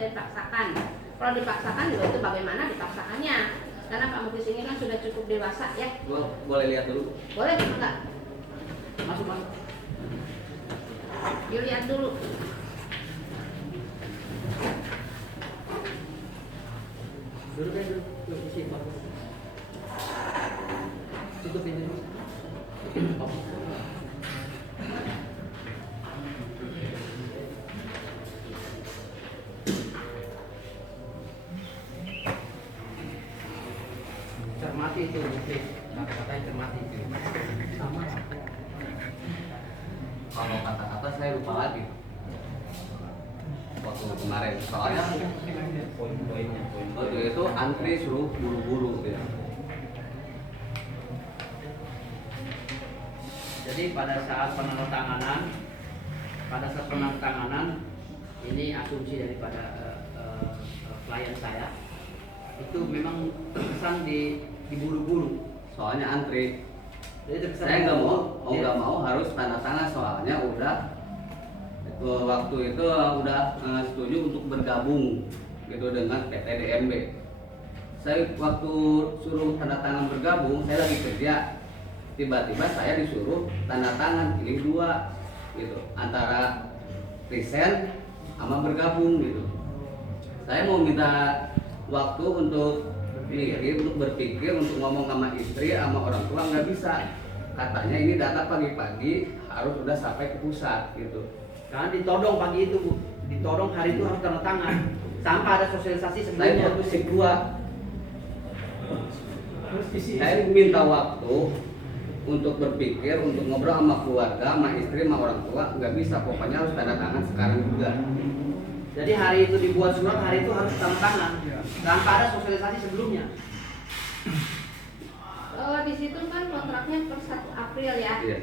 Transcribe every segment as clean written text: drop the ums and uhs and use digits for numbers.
tidak dipaksakan. Kalau dipaksakan juga itu bagaimana dipaksakannya? Karena Pak Muklis ini kan sudah cukup dewasa ya. Boleh lihat dulu? Boleh enggak? Masuk. Yuk lihat dulu. Tutup pintu. Cermati itu, kata-katanya cermati itu. Sama. Kalau kata-kata saya lupa lagi. Waktu kemarin, soalnya poin-poinnya. Waktu itu antri suruh buru-buru gitu. Jadi pada saat penandatanganan, ini asumsi daripada klien saya itu memang terkesan diburu-buru. Soalnya antri. Jadi terkesan Saya nggak ya. mau harus tanda tangan, soalnya udah waktu itu udah setuju untuk bergabung gitu dengan PT DMB. Saya waktu suruh tanda tangan bergabung, saya lagi kerja, tiba-tiba saya disuruh tanda tangan, pilih dua gitu, antara resign sama bergabung gitu. Saya mau minta waktu untuk berpikir, untuk ngomong sama istri, sama orang tua, nggak bisa. Katanya ini data pagi-pagi harus udah sampai ke pusat gitu. Karena ditodong pagi itu, Bu. Ditodong hari itu harus tanda tangan. Tanpa ada sosialisasi sebelumnya. Saya fokus kedua. Saya minta waktu untuk berpikir, untuk ngobrol sama keluarga, sama istri, sama orang tua, nggak bisa. Pokoknya harus tanda tangan sekarang juga. Jadi hari itu dibuat surat, hari itu harus tanda tangan. Tanpa ada sosialisasi sebelumnya. Di situ kan kontraknya per 1 April ya. Iya.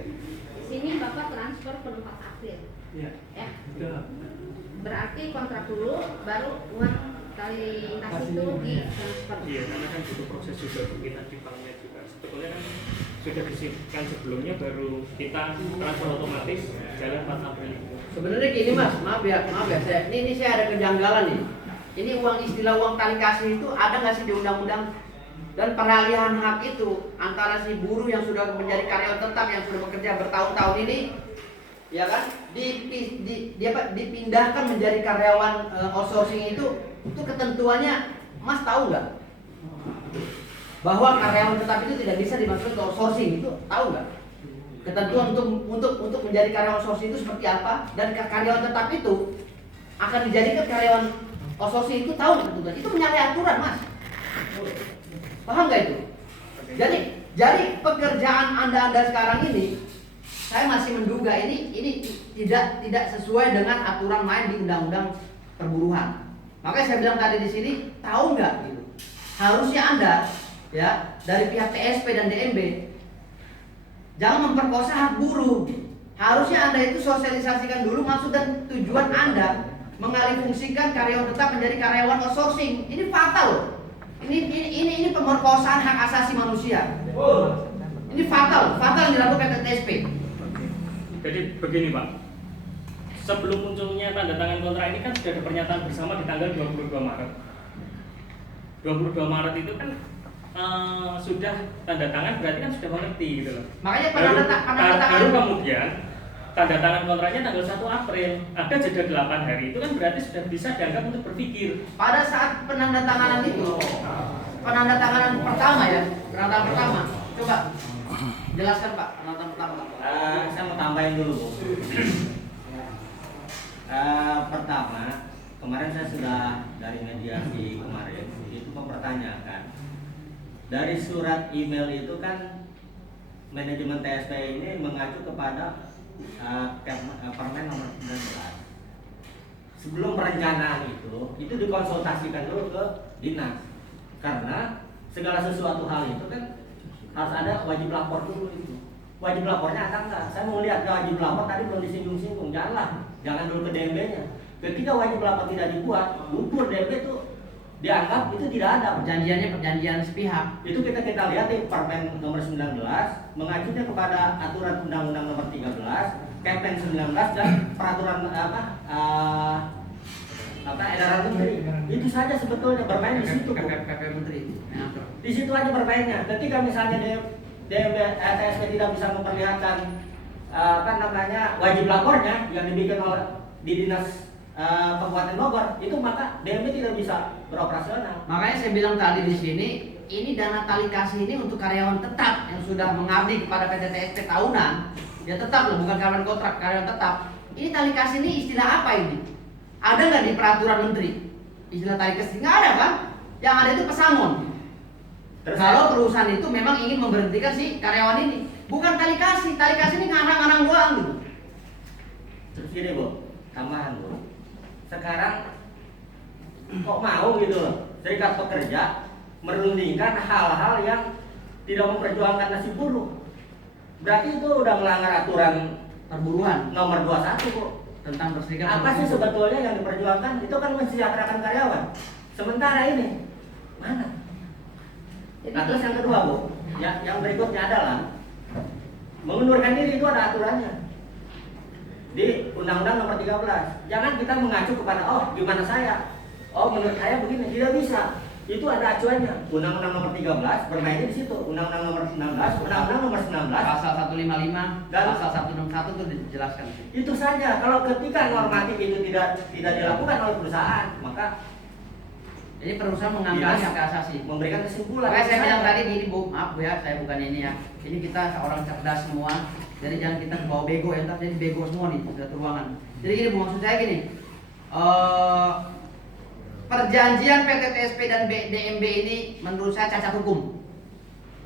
Di sini Bapak transfer per 4 April. Iya. Ya. Udah. Berarti kontrak dulu, baru uang kali kasih itu di transfer. Iya, karena kan butuh proses juga kita di banknya juga. Sebetulnya kan sudah disipkan sebelumnya, baru kita transfer otomatis jalan 4 April itu. Sebenarnya gini Mas, maaf ya saya ini saya ada kejanggalan nih. Ini istilah uang kali kasih itu ada nggak sih di undang-undang? Dan peralihan hak itu antara si buruh yang sudah menjadi karyawan tetap yang sudah bekerja bertahun-tahun ini, ya kan, dipindahkan menjadi karyawan outsourcing itu ketentuannya Mas tahu nggak? Bahwa karyawan tetap itu tidak bisa dimasukkan ke outsourcing, itu tahu nggak? Ketentuan untuk menjadi karyawan outsourcing itu seperti apa, dan karyawan tetap itu akan dijadikan karyawan outsourcing itu tahu ketentuan. Itu menyalahi aturan Mas. Paham nggak itu? Jadi pekerjaan anda sekarang ini, saya masih menduga ini tidak sesuai dengan aturan main di undang-undang perburuhan. Makanya saya bilang tadi di sini, tahu nggak gitu? Harusnya anda ya dari pihak TSP dan DMB jangan memperkosa hak buruh. Harusnya anda itu sosialisasikan dulu maksud dan tujuan anda mengalihfungsikan karyawan tetap menjadi karyawan outsourcing. Ini fatal loh. Ini pemerkosaan hak asasi manusia. Ini fatal yang dilakukan TSP. Jadi begini Pak, sebelum munculnya tanda tangan kontrak ini kan sudah ada pernyataan bersama di tanggal 22 Maret. 22 Maret itu kan sudah tanda tangan, berarti kan sudah mengerti gitu loh. Makanya baru kemudian tanda tangan kontraknya tanggal 1 April. Ada jeda 8 hari, itu kan berarti sudah bisa dianggap untuk berpikir. Pada saat penandatanganan itu, penandatanganan pertama ya, penandatangan pertama. Coba jelaskan Pak, penandatangan pertama. Saya mau tambahin dulu Bu. Pertama, kemarin saya sudah dari mediasi kemarin itu mempertanyakan dari surat email itu kan manajemen TSP ini mengacu kepada Permen nomor 19. Sebelum perencanaan itu dikonsultasikan dulu ke dinas, karena segala sesuatu hal itu kan harus ada wajib lapor dulu itu. Wajib lapornya ada nggak? Saya mau lihat wajib lapor tadi belum disinggung-singgung. Jangan dulu ke DMB-nya. Ketika wajib lapor tidak dibuat, gugur DMB itu dianggap itu tidak ada. Perjanjian sepihak. Itu kita lihat di Permen nomor 19 mengacunya kepada aturan Undang-Undang nomor 13, Kepmen 19 dan peraturan apa edaran menteri. Itu saja sebetulnya bermain di situ. PP Menteri. Di situ aja bermainnya. Ketika misalnya DMB TSP tidak bisa memperlihatkan apa namanya wajib lapornya yang dibikin oleh di dinas Kabupaten Bogor, itu maka DMB tidak bisa beroperasional. Makanya saya bilang tadi di sini, ini dana tali kasih ini untuk karyawan tetap yang sudah mengabdi kepada PT TSP tahunan. Ya tetap loh, bukan karyawan kontrak, karyawan tetap. Ini tali kasih ini istilah apa ini? Ada nggak di peraturan menteri? Istilah tali kasih nggak ada kan? Yang ada itu pesangon. Terus Kalau perusahaan itu memang ingin memberhentikan si karyawan ini, bukan tali kasih ini ngarang-ngarang doang gitu. Terus gini Bu, tambahan Bu. Sekarang kok mau gitu loh, serikat pekerja merundingkan hal-hal yang tidak memperjuangkan nasib buruh. Berarti itu udah melanggar aturan Perburuan nomor 21 Bu. tentang berserikat. Apa sih sebetulnya yang diperjuangkan? Itu kan mensejahterakan karyawan. Sementara ini mana? Nah, terus yang kedua Bu, yang berikutnya adalah mengundurkan diri itu ada aturannya di Undang-Undang Nomor 13. Jangan kita mengacu kepada gimana saya, menurut saya begini, tidak bisa. Itu ada acuannya. Undang-Undang Nomor 13 bermainnya di situ. Undang-Undang Nomor 19, Undang-Undang Nomor 19. Pasal 155 Dan pasal 161 itu dijelaskan. itu saja. Kalau ketika normatif itu tidak dilakukan oleh perusahaan, maka Jadi perusahaan mengangkat hak asasi. memberikan kesimpulan. Makanya saya bilang tadi gini Bu, maaf Bu ya, saya bukan ini ya. Ini kita orang cerdas semua. Jadi jangan kita bawa bego ya, ntar jadi bego semua nih satu ruangan. Jadi gini Bu, maksud saya gini. Perjanjian PT TSP dan DMB ini menurut saya cacat hukum.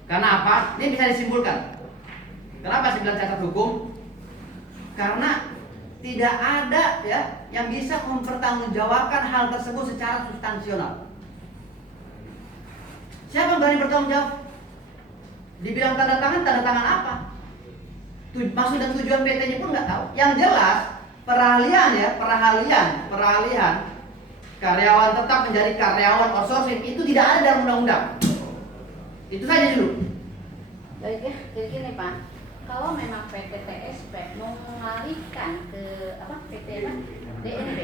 Karena apa? Ini bisa disimpulkan. Kenapa saya bilang cacat hukum? Karena tidak ada ya yang bisa mempertanggungjawabkan hal tersebut secara substansional. Siapa yang berani bertanggung jawab? Dibilang tanda tangan apa? Maksud dan tujuan PT-nya pun nggak tahu. Yang jelas peralihan karyawan tetap menjadi karyawan outsourcing itu tidak ada dalam undang-undang. Itu saja dulu. Jadi gini Pak, kalau memang PT TSP mau mengalihkan ke PT DNB,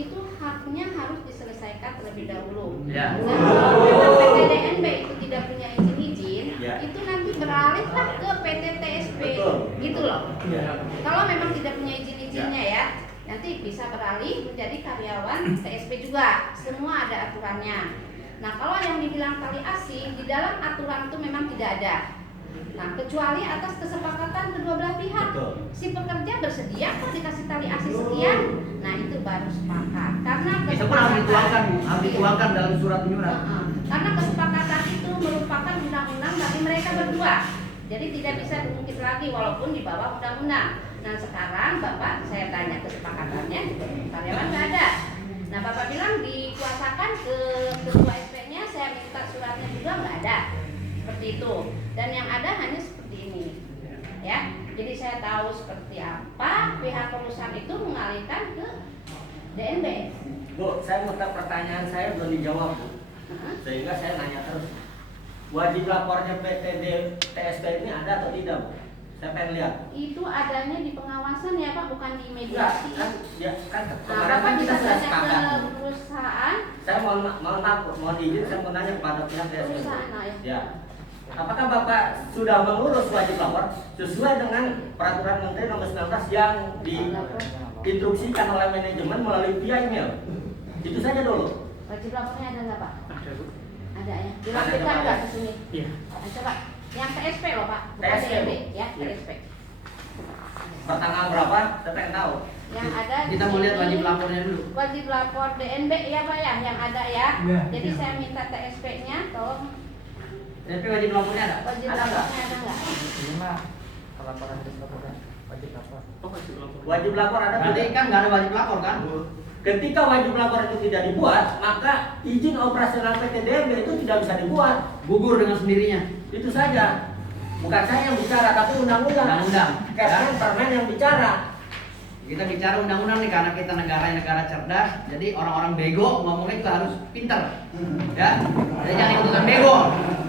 itu haknya harus diselesaikan terlebih dahulu. Ya. Dan kalau memang PT DNB itu tidak punya izin, Ya. itu nanti beralihlah ke PT TSP, Betul. gitu loh. Kalau memang tidak punya izin-izinnya ya, nanti bisa beralih menjadi karyawan TSP juga. Semua ada aturannya. Nah, kalau yang dibilang tali asih, di dalam aturan itu memang tidak ada. Nah, kecuali atas kesepakatan kedua belah pihak. Betul. Si pekerja bersedia kok dikasih tali asih sekian. Nah, itu baru sepakat. Karena Itu pun harus dituangkan Bu, harus dituangkan dalam surat menyurat. Karena kesepakatan itu merupakan undang-undang bagi mereka berdua. Jadi tidak bisa diungkit lagi walaupun di bawah undang-undang. Nah, sekarang Bapak saya tanya kesepakatannya, karyawan nggak ada. Nah, Bapak bilang dikuasakan ke ketua SP-nya, saya minta suratnya juga nggak ada. Seperti itu. Dan yang ada hanya seperti ini. Ya. Jadi saya tahu seperti apa pihak perusahaan itu mengalihkan ke DNB. Bu, saya minta pertanyaan saya belum dijawab Bu. Sehingga saya nanya terus. Wajib lapornya PT TSP ini ada atau tidak Bu? Saya pengen lihat. Itu adanya di pengawasan ya Pak, bukan di Enggak, mediasi. kan Nah, kemarin Bapak kan kita bisa sudah tanya sepakat. ke perusahaan. Saya mohon izin, saya mau nanya kepada pihak TSP. Perusahaan, ya. Ya. Apakah Bapak sudah mengurus wajib lapor sesuai dengan peraturan Menteri Nomor 19 yang diinstruksikan oleh manajemen melalui via email? Itu saja dulu. Wajib lapornya ada nggak Pak? Ada Bu. Ada ya. Ada, Dilaporkan Pak, nggak ya. ke sini? Iya. Coba. Yang TSP loh Pak, bukan TSP, DNB Bu. ya, Iya. TSP. Pertanggal berapa? Saya pengen tahu. Yang ada di Kita mau lihat sini, wajib lapornya dulu. Wajib lapor DNB ya Pak ya, yang ada ya. Iya, Jadi iya. saya minta TSP-nya, tolong Tapi wajib lapornya ada? wajib Ada nggak? lapornya ada nggak? Ini mah pelaporan laporan wajib lapor. Oh, wajib lapor. Wajib lapor ada Berarti tidak? kan nggak ada wajib lapor kan? Ketika wajib lapor itu tidak dibuat, maka izin operasional PT DMB itu tidak bisa dibuat. Gugur dengan sendirinya. Itu saja. Bukan saya yang bicara, tapi undang-undang. Undang-undang. Kepmen Permen yang bicara. Kita bicara undang-undang nih karena kita negara cerdas, jadi orang-orang bego ngomongnya juga harus pinter, ya. Jadi jangan ikutan bego.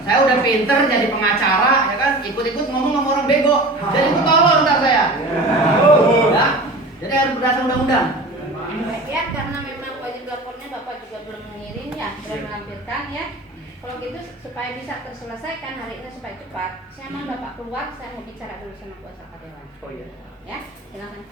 Saya udah pinter jadi pengacara, ya kan, ikut-ikut ngomong sama orang bego, jadi ikut tolol ntar saya. Ya, jadi harus berdasar undang-undang. Ya karena memang wajib lapor juga belum mengirim ya, belum Iya. melampirkan ya. Kalau gitu supaya bisa terselesaikan hari ini supaya cepat, saya mau Bapak keluar, saya mau bicara dulu sama kuasa karyawan. Oh iya. Ya, silakan.